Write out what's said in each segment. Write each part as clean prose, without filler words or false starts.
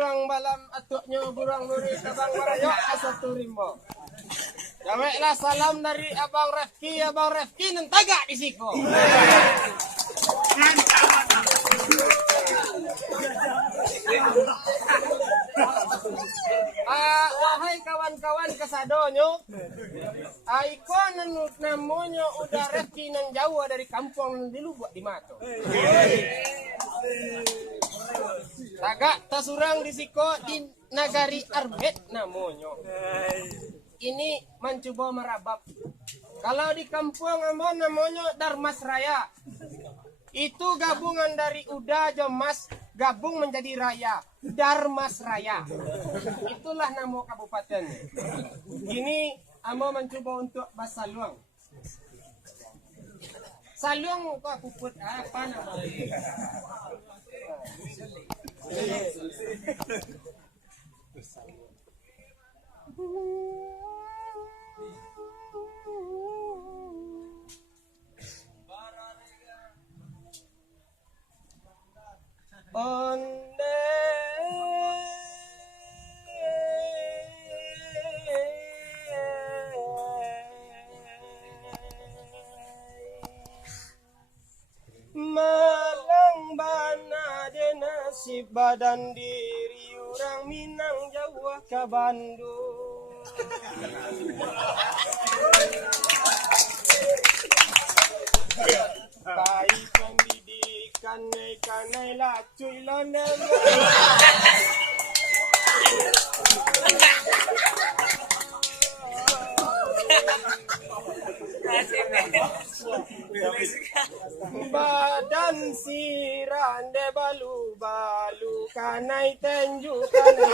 burang balam atuknya burang nuri abang marayok asatu rimbo. Jaweklah salam dari Abang Refki nentaga di siko. Wahai kawan-kawan kesadonyo, iko nenut namonyo udah Refki nang jauh dari kampung di Lubuk di Mato. Tagak tasurang di siko di nagari Arbet namonyo. Ini mencoba merabap. Kalau di kampung Ambon namanya Darmas Raya. Itu gabungan dari Uda Jomas gabung menjadi Raya. Darmas Raya. Itulah nama kabupaten. Ini Ambo mencoba untuk bahasa Luang. Saluang kok puput apa namanya? Onde malang bana de nasib badan diri orang Minang Jawa ke Bandung. Baik pendidikan kanai lacuy lonem. Badan siran de balu kanai tenju kanai.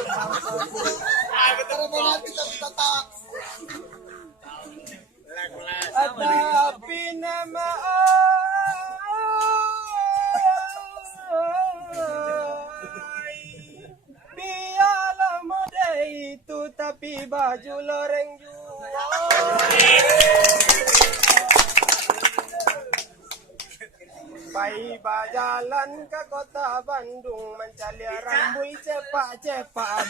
Tapi nama biarlah mode itu tapi baju loreng jual. Pai jalan ke kota Bandung mencari rambut cepak-cepak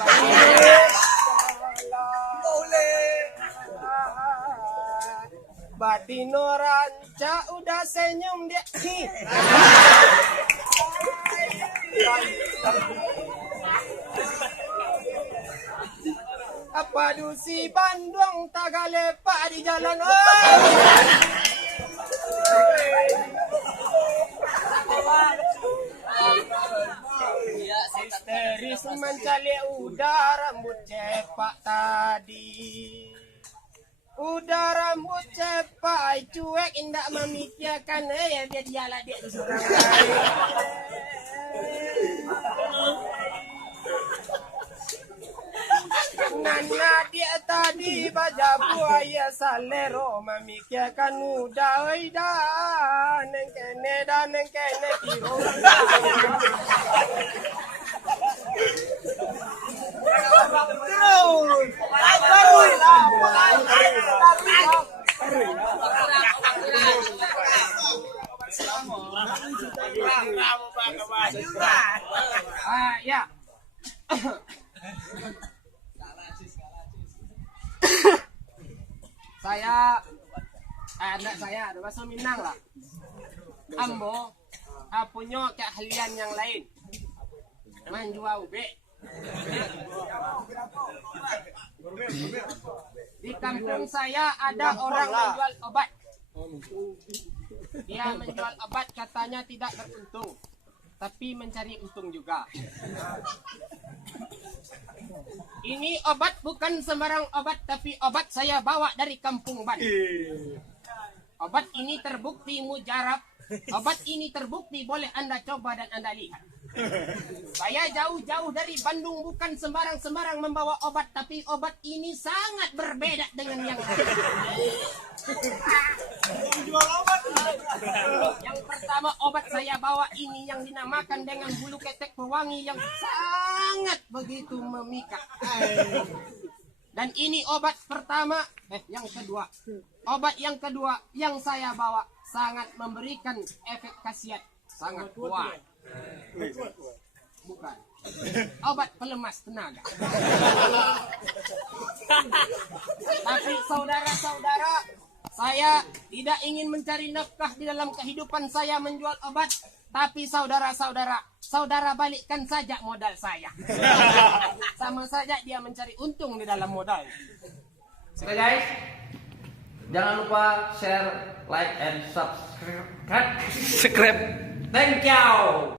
Batino ranca udah senyum dia. Apa dusi Bandung tagalepak di jalan. Histeris mencari udah rambut cepak tadi. Udah rambut cepak cuek indak memikirkan ya biar jalan dia disurang. Nana dia tadi baca buaya salero memikirkan udah dah neng kene tiro. Ya. Anak saya ada bahasa Minang lah. Ambo punya keahlian yang lain. Menjual ube. Di kampung saya ada orang menjual obat. Dia menjual obat katanya tidak beruntung, tapi mencari untung juga. Ini obat bukan sembarang obat, tapi obat saya bawa dari kampung Ban. Obat ini terbukti mujarab. Obat ini terbukti boleh Anda coba dan Anda lihat. Saya jauh-jauh dari Bandung bukan sembarang-sembarang membawa obat, tapi obat ini sangat berbeda dengan yang lain. Yang pertama obat saya bawa ini yang dinamakan dengan bulu ketek pewangi yang sangat begitu memikat. Dan ini obat pertama, obat yang kedua yang saya bawa sangat memberikan efek khasiat sangat kuat. Bukan. obat pelemas tenaga. Tapi saudara-saudara, saya tidak ingin mencari nafkah di dalam kehidupan saya menjual obat. Tapi saudara-saudara, saudara balikkan saja modal saya. Sama saja dia mencari untung di dalam modal. Oke guys, jangan lupa share, like, and subscribe. Thank you.